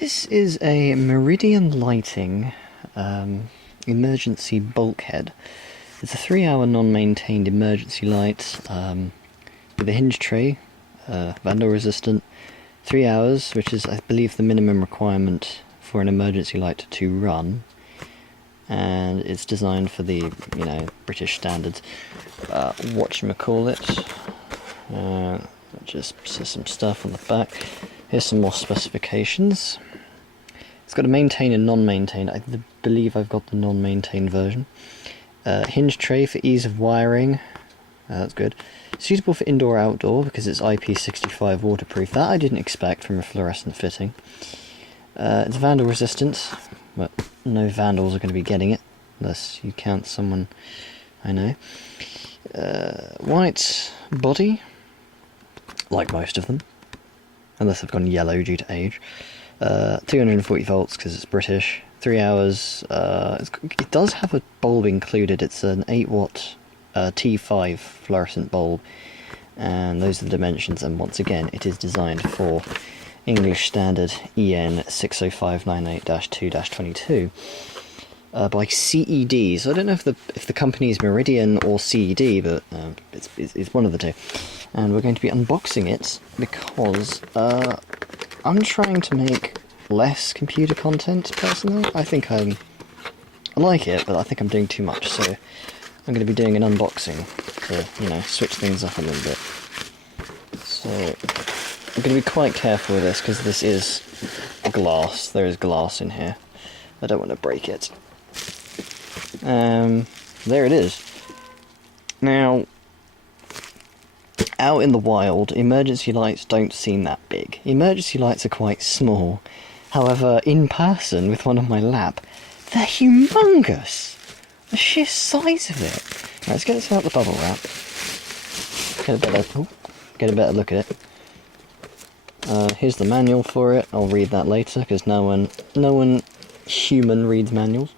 This is a Meridian lighting emergency bulkhead. It's a 3-hour non-maintained emergency light with a hinge tray, vandal resistant, 3 hours, which is I believe the minimum requirement for an emergency light to run, and it's designed for the British standards. Whatchamacallit, just some stuff on the back. Here's some more specifications. It's got a maintain and non-maintained. I believe I've got the non-maintained version. Hinge tray for ease of wiring. That's good. Suitable for indoor-outdoor because it's IP65 waterproof. That I didn't expect from a fluorescent fitting. It's vandal resistant, but no vandals are going to be getting it unless you count someone I know. White body, like most of them, unless they've gone yellow due to age. 240 volts because it's British. 3 hours. It does have a bulb included. It's an 8-watt T5 fluorescent bulb, and those are the dimensions. And once again, it is designed for English Standard EN 60598-2-22 by CED. So I don't know if the company is Meridian or CED, but it's one of the two. And we're going to be unboxing it because I'm trying to make less computer content personally. I think I like it, but I think I'm doing too much, so I'm going to be doing an unboxing to, switch things up a little bit. So I'm going to be quite careful with this because this is glass. There is glass in here. I don't want to break it. There it is. Now, out in the wild, emergency lights don't seem that big. Emergency lights are quite small. However, in person, with one on my lap, they're humongous! The sheer size of it. Right, let's get this out the bubble wrap. Get a better look at it. Here's the manual for it. I'll read that later, because no one human reads manuals.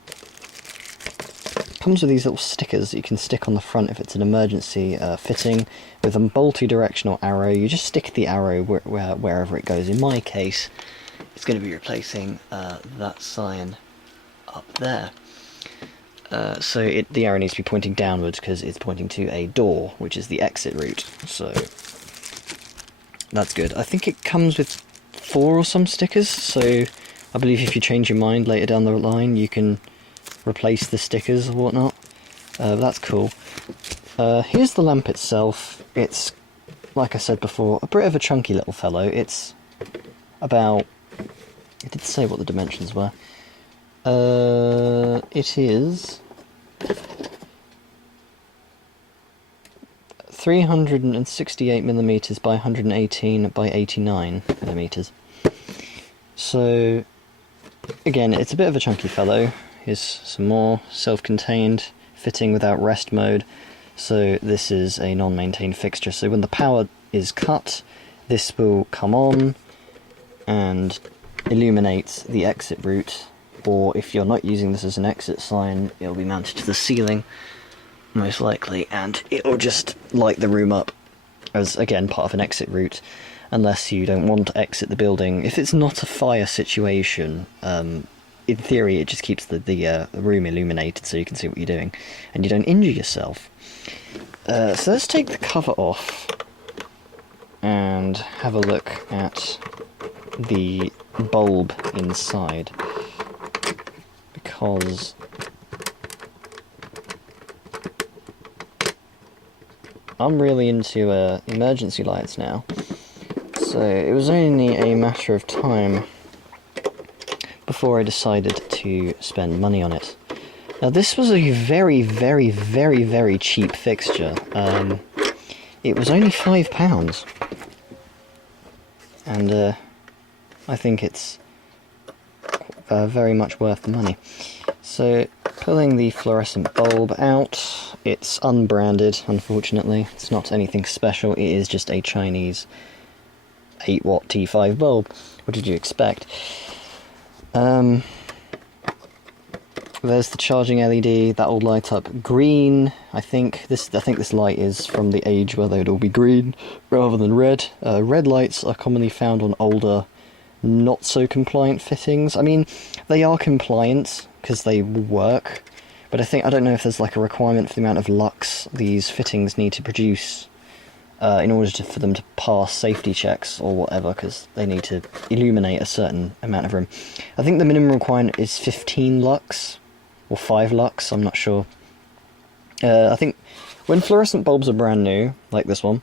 Comes with these little stickers that you can stick on the front if it's an emergency fitting with a multi-directional arrow. You just stick the arrow wherever it goes. In my case, it's going to be replacing that sign up there. So the arrow needs to be pointing downwards because it's pointing to a door, which is the exit route. So that's good. I think it comes with 4 or some stickers, so I believe if you change your mind later down the line, you can replace the stickers or whatnot. That's cool. Here's the lamp itself. It's, like I said before, a bit of a chunky little fellow. It's about... It did say what the dimensions were. It is 368mm by 118 by 89mm. So, again, it's a bit of a chunky fellow. Here's some more self-contained, fitting without rest mode. So this is a non-maintained fixture. So when the power is cut, this will come on and illuminate the exit route. Or if you're not using this as an exit sign, it'll be mounted to the ceiling, most likely, and it'll just light the room up as, again, part of an exit route, unless you don't want to exit the building. If it's not a fire situation, in theory it just keeps the room illuminated so you can see what you're doing, and you don't injure yourself. So let's take the cover off and have a look at the bulb inside, because I'm really into emergency lights now, so it was only a matter of time before I decided to spend money on it. Now this was a very, very, very, very cheap fixture. It was only £5, and I think it's very much worth the money. So, pulling the fluorescent bulb out, it's unbranded, unfortunately. It's not anything special, it is just a Chinese 8-watt T5 bulb. What did you expect? There's the charging LED, that will light up green. I think this light is from the age where they would all be green rather than red. Red lights are commonly found on older not so compliant fittings. I mean, they are compliant because they work, but I don't know if there's like a requirement for the amount of lux these fittings need to produce in order for them to pass safety checks or whatever, because they need to illuminate a certain amount of room. I think the minimum requirement is 15 lux, or 5 lux, I'm not sure. I think when fluorescent bulbs are brand new, like this one,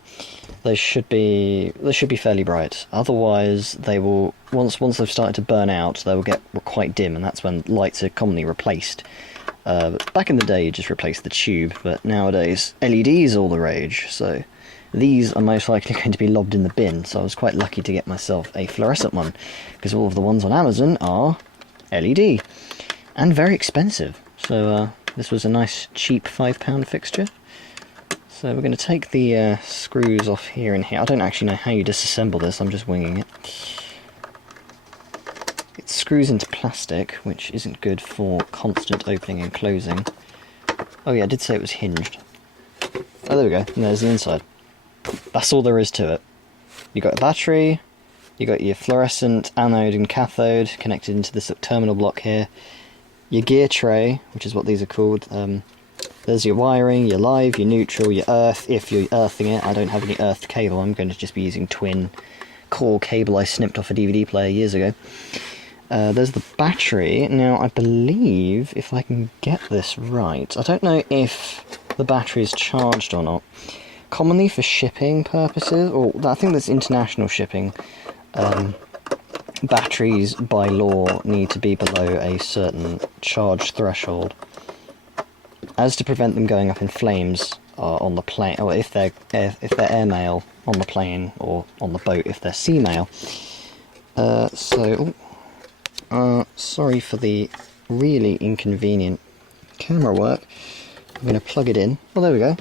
they should be fairly bright. Otherwise, they will once they've started to burn out, they will get quite dim, and that's when lights are commonly replaced. Back in the day, you just replaced the tube, but nowadays LEDs are all the rage. So these are most likely going to be lobbed in the bin. So I was quite lucky to get myself a fluorescent one, because all of the ones on Amazon are LED and very expensive. So this was a nice cheap £5 fixture. So we're going to take the screws off here and here. I don't actually know how you disassemble this, I'm just winging it. It screws into plastic, which isn't good for constant opening and closing. Oh yeah, I did say it was hinged. Oh, there we go, and there's the inside. That's all there is to it. You got a battery, you got your fluorescent anode and cathode connected into this terminal block here. Your gear tray, which is what these are called. There's your wiring, your live, your neutral, your earth, if you're earthing it. I don't have any earthed cable, I'm going to just be using twin core cable I snipped off a DVD player years ago. There's the battery. Now, I believe, if I can get this right, I don't know if the battery is charged or not. Commonly for shipping purposes, or I think that's international shipping, batteries by law need to be below a certain charge threshold, as to prevent them going up in flames on the plane, or if they're airmail on the plane, or on the boat if they're sea mail. Sorry for the really inconvenient camera work. I'm going to plug it in. Well, there we go.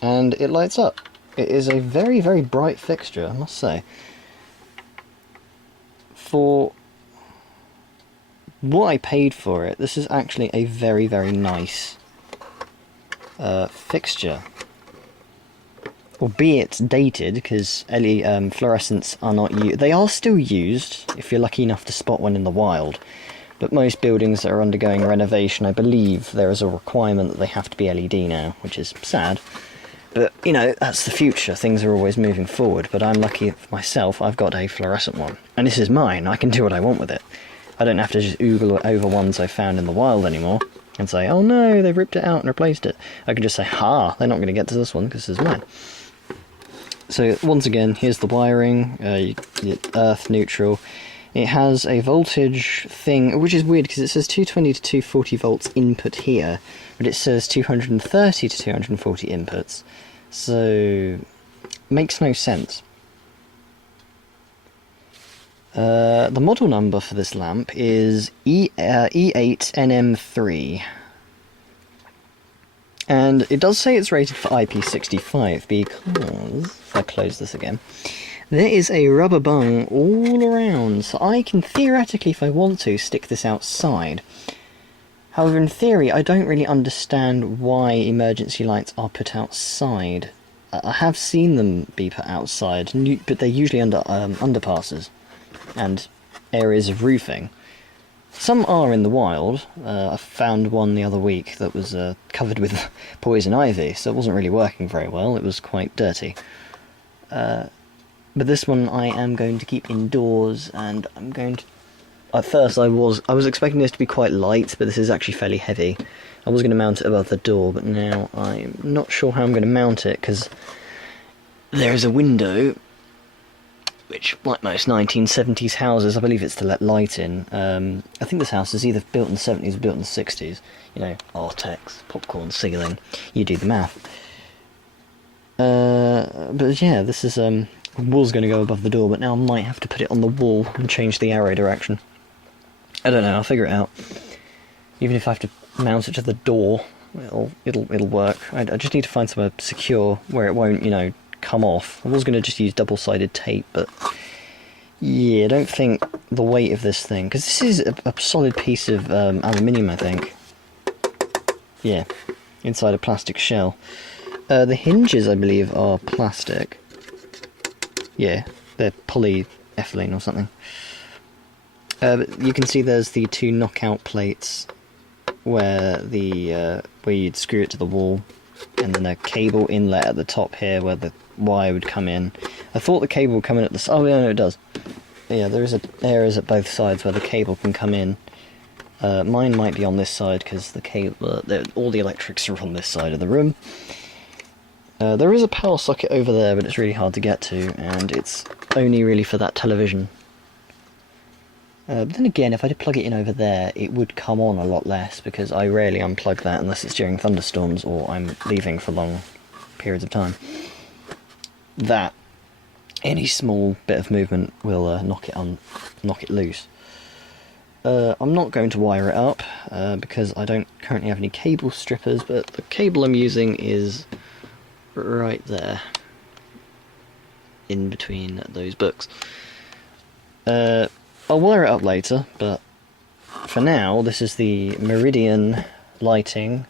And it lights up. It is a very, very bright fixture, I must say. For what I paid for it, this is actually a very, very nice fixture. Albeit dated, because fluorescents are not used. They are still used, if you're lucky enough to spot one in the wild. But most buildings that are undergoing renovation, I believe there is a requirement that they have to be LED now, which is sad. But, you know, that's the future. Things are always moving forward. But I'm lucky myself, I've got a fluorescent one. And this is mine. I can do what I want with it. I don't have to just oogle over ones I found in the wild anymore and say, oh no, they've ripped it out and replaced it. I can just say, ha, they're not going to get to this one because this is mine. So, once again, here's the wiring, your earth, neutral. It has a voltage thing, which is weird because it says 220 to 240 volts input here, but it says 230 to 240 inputs. So, makes no sense. The model number for this lamp is E8NM3. And it does say it's rated for IP65 because, if I close this again, there is a rubber bung all around, so I can theoretically, if I want to, stick this outside. However, in theory, I don't really understand why emergency lights are put outside. I have seen them be put outside, but they're usually under underpasses and areas of roofing. Some are in the wild. I found one the other week that was covered with poison ivy, so it wasn't really working very well. It was quite dirty. But this one I am going to keep indoors, and I'm going to... At first I was expecting this to be quite light, but this is actually fairly heavy. I was going to mount it above the door, but now I'm not sure how I'm going to mount it, because there is a window, which, like most 1970s houses, I believe it's to let light in. I think this house is either built in the 70s or built in the 60s. You know, Artex, popcorn ceiling, you do the math. But yeah, this is... was going to go above the door, but now I might have to put it on the wall and change the arrow direction. I don't know, I'll figure it out. Even if I have to mount it to the door, it'll work. I just need to find somewhere secure where it won't, you know, come off. I was going to just use double-sided tape, but yeah, I don't think the weight of this thing, because this is a solid piece of aluminium, I think. Yeah, inside a plastic shell. The hinges, I believe, are plastic. Yeah, they're ethylene or something. But you can see there's the two knockout plates where where you'd screw it to the wall, and then a cable inlet at the top here where the wire would come in. I thought the cable would come in at the... Oh yeah, no, it does. Yeah, there is areas at both sides where the cable can come in. Mine might be on this side because the cable, all the electrics are on this side of the room. There is a power socket over there, but it's really hard to get to, and it's only really for that television. But then again, if I did plug it in over there, it would come on a lot less, because I rarely unplug that unless it's during thunderstorms or I'm leaving for long periods of time. That, any small bit of movement will knock it loose. I'm not going to wire it up, because I don't currently have any cable strippers, but the cable I'm using is right there, in between those books. I'll wire it up later, but for now, this is the Meridian lighting,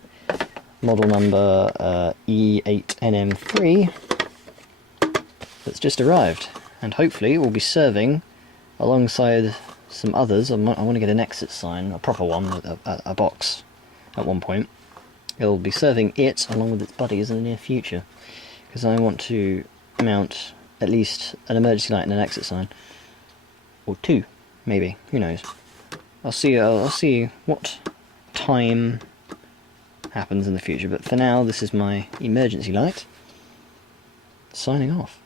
model number E8NM3, that's just arrived, and hopefully it will be serving alongside some others. I want to get an exit sign, a proper one, a box, at one point. It'll be serving it along with its buddies in the near future, because I want to mount at least an emergency light and an exit sign, or two, maybe. Who knows? I'll see what time happens in the future. But for now, this is my emergency light. Signing off.